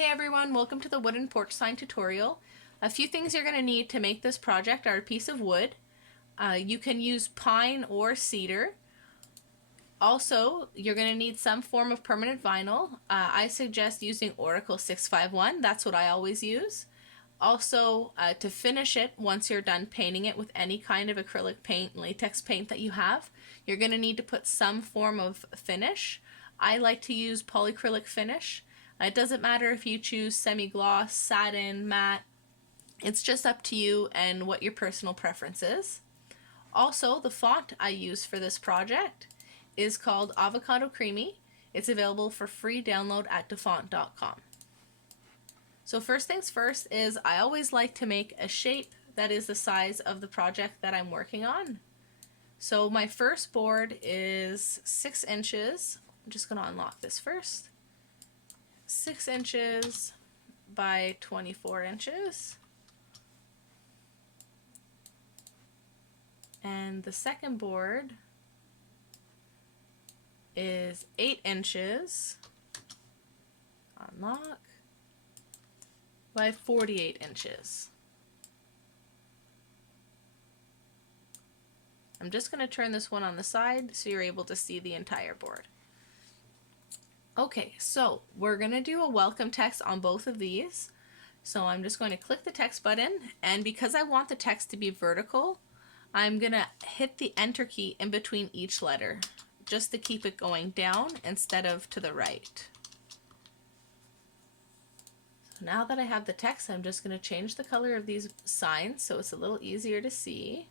Hey everyone, welcome to the wooden porch sign tutorial. A few things you're going to need to make this project are a piece of wood. You can use pine or cedar. Also, you're going to need some form of permanent vinyl. I suggest using Oracle 651. That's what I always use. Also, to finish it, once you're done painting it with any kind of acrylic paint, latex paint that you have, you're going to need to put some form of finish. I like to use polyacrylic finish. It doesn't matter if you choose semi-gloss, satin, matte. It's just up to you and what your personal preference is. Also, the font I use for this project is called Avocado Creamy. It's available for free download at dafont.com. So first things first is I always like to make a shape that is the size of the project that I'm working on. So my first board is 6 inches. I'm just going to unlock this first. 6 inches by 24 inches. And the second board is 8 inches, unlock, by 48 inches. I'm just going to turn this one on the side so you're able to see the entire board. Okay, so we're going to do a welcome text on both of these. So I'm just going to click the text button, and because I want the text to be vertical, I'm going to hit the enter key in between each letter just to keep it going down instead of to the right. So now that I have the text, I'm just going to change the color of these signs so it's a little easier to see.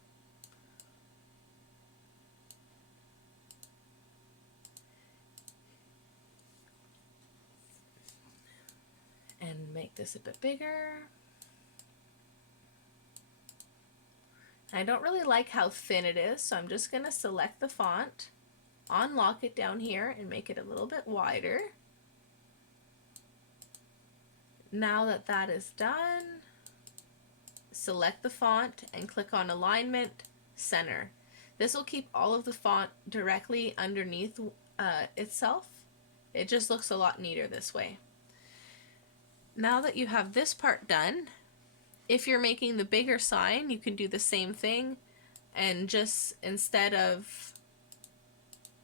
And make this a bit bigger. I don't really like how thin it is, so I'm just going to select the font, unlock it down here, and make it a little bit wider. Now that that is done, select the font and click on Alignment, Center. This will keep all of the font directly underneath itself. It just looks a lot neater this way. Now that you have this part done, if you're making the bigger sign, you can do the same thing, and just instead of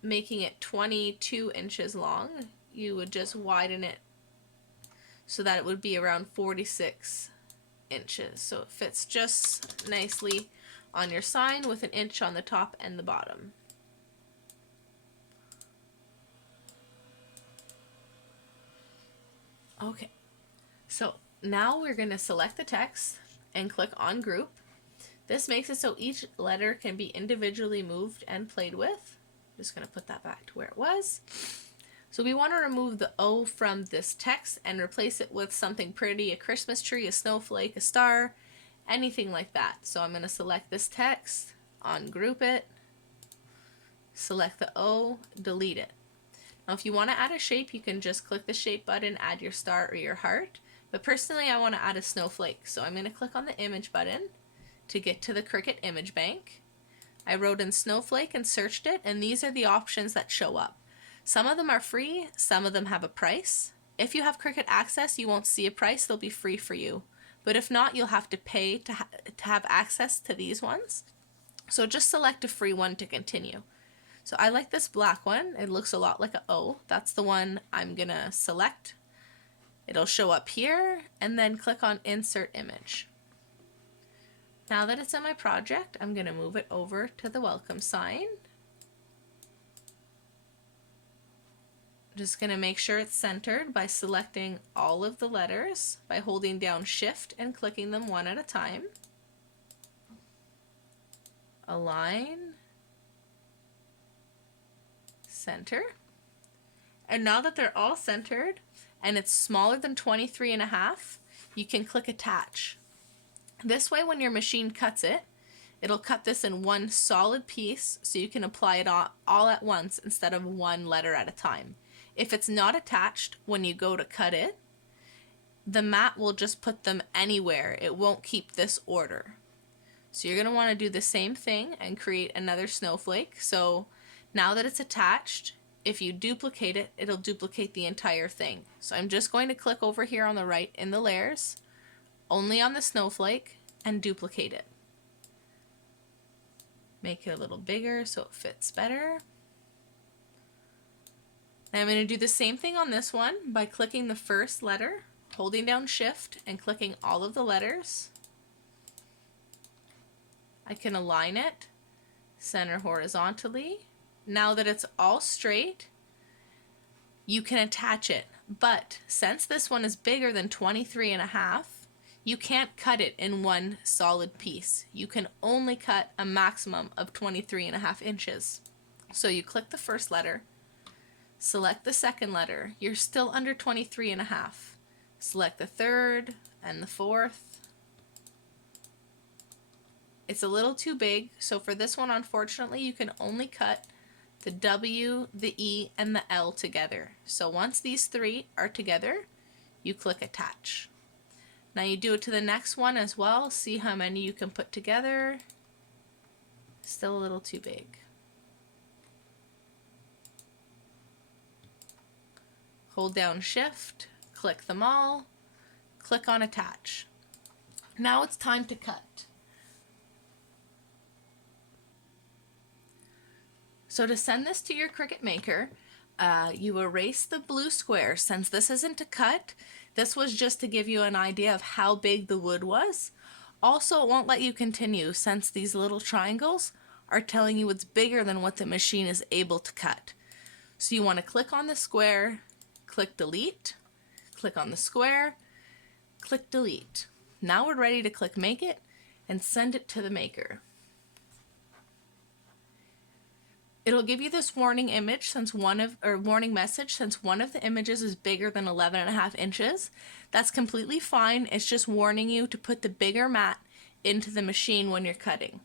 making it 22 inches long, you would just widen it so that it would be around 46 inches. So it fits just nicely on your sign with an inch on the top and the bottom. Okay. So now we're going to select the text and click on Group. This makes it so each letter can be individually moved and played with. I'm just going to put that back to where it was. So we want to remove the O from this text and replace it with something pretty, a Christmas tree, a snowflake, a star, anything like that. So I'm going to select this text, ungroup it, select the O, delete it. Now if you want to add a shape, you can just click the shape button, add your star or your heart. But personally, I want to add a snowflake, so I'm going to click on the image button to get to the Cricut image bank. I wrote in snowflake and searched it, and these are the options that show up. Some of them are free, some of them have a price. If you have Cricut Access, you won't see a price, they'll be free for you. But if not, you'll have to pay to have access to these ones. So just select a free one to continue. So I like this black one. It looks a lot like an O. That's the one I'm going to select. It'll show up here, and then click on Insert Image. Now that it's in my project, I'm going to move it over to the welcome sign. Just going to make sure it's centered by selecting all of the letters by holding down Shift and clicking them one at a time. Align, center. And now that they're all centered and it's smaller than 23.5, you can click Attach. This way, when your machine cuts it, it'll cut this in one solid piece so you can apply it all at once instead of one letter at a time. If it's not attached when you go to cut it, the mat will just put them anywhere. It won't keep this order. So you're going to want to do the same thing and create another snowflake. So now that it's attached, if you duplicate it, it'll duplicate the entire thing. So I'm just going to click over here on the right in the layers, only on the snowflake, and duplicate it. Make it a little bigger so it fits better. And I'm going to do the same thing on this one by clicking the first letter, holding down Shift, and clicking all of the letters. I can align it, center horizontally. Now that it's all straight, you can attach it. But since this one is bigger than 23.5, you can't cut it in one solid piece. You can only cut a maximum of 23.5 inches. So you click the first letter, select the second letter. You're still under 23.5. Select the third and the fourth. It's a little too big, so for this one, unfortunately, you can only cut the W, the E, and the L together. So once these three are together, you click Attach. Now you do it to the next one as well. See how many you can put together. Still a little too big. Hold down Shift, click them all, click on Attach. Now it's time to cut. So to send this to your Cricut Maker, you erase the blue square. Since this isn't a cut, this was just to give you an idea of how big the wood was. Also, it won't let you continue since these little triangles are telling you it's bigger than what the machine is able to cut. So you want to click on the square, click Delete, click on the square, click Delete. Now we're ready to click Make It and send it to the maker. It'll give you this warning image warning message since one of the images is bigger than 11.5 inches. That's completely fine. It's just warning you to put the bigger mat into the machine when you're cutting.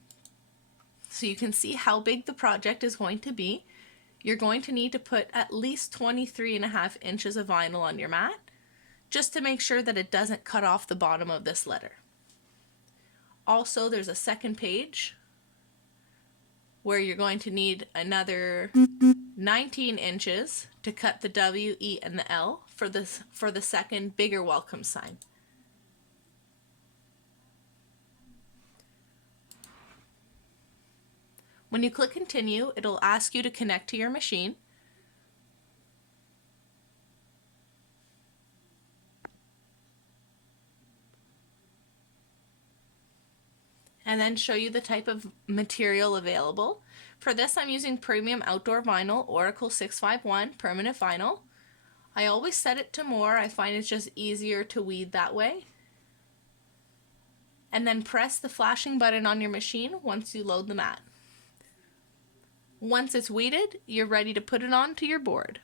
So you can see how big the project is going to be. You're going to need to put at least 23.5 inches of vinyl on your mat just to make sure that it doesn't cut off the bottom of this letter. Also, there's a second page where you're going to need another 19 inches to cut the W, E, and the L for the second bigger welcome sign. When you click Continue, it'll ask you to connect to your machine. And then show you the type of material available. For this, I'm using premium outdoor vinyl, Oracle 651 permanent vinyl. I always set it to more. I find it's just easier to weed that way. And then press the flashing button on your machine once you load the mat. Once it's weeded, you're ready to put it onto your board.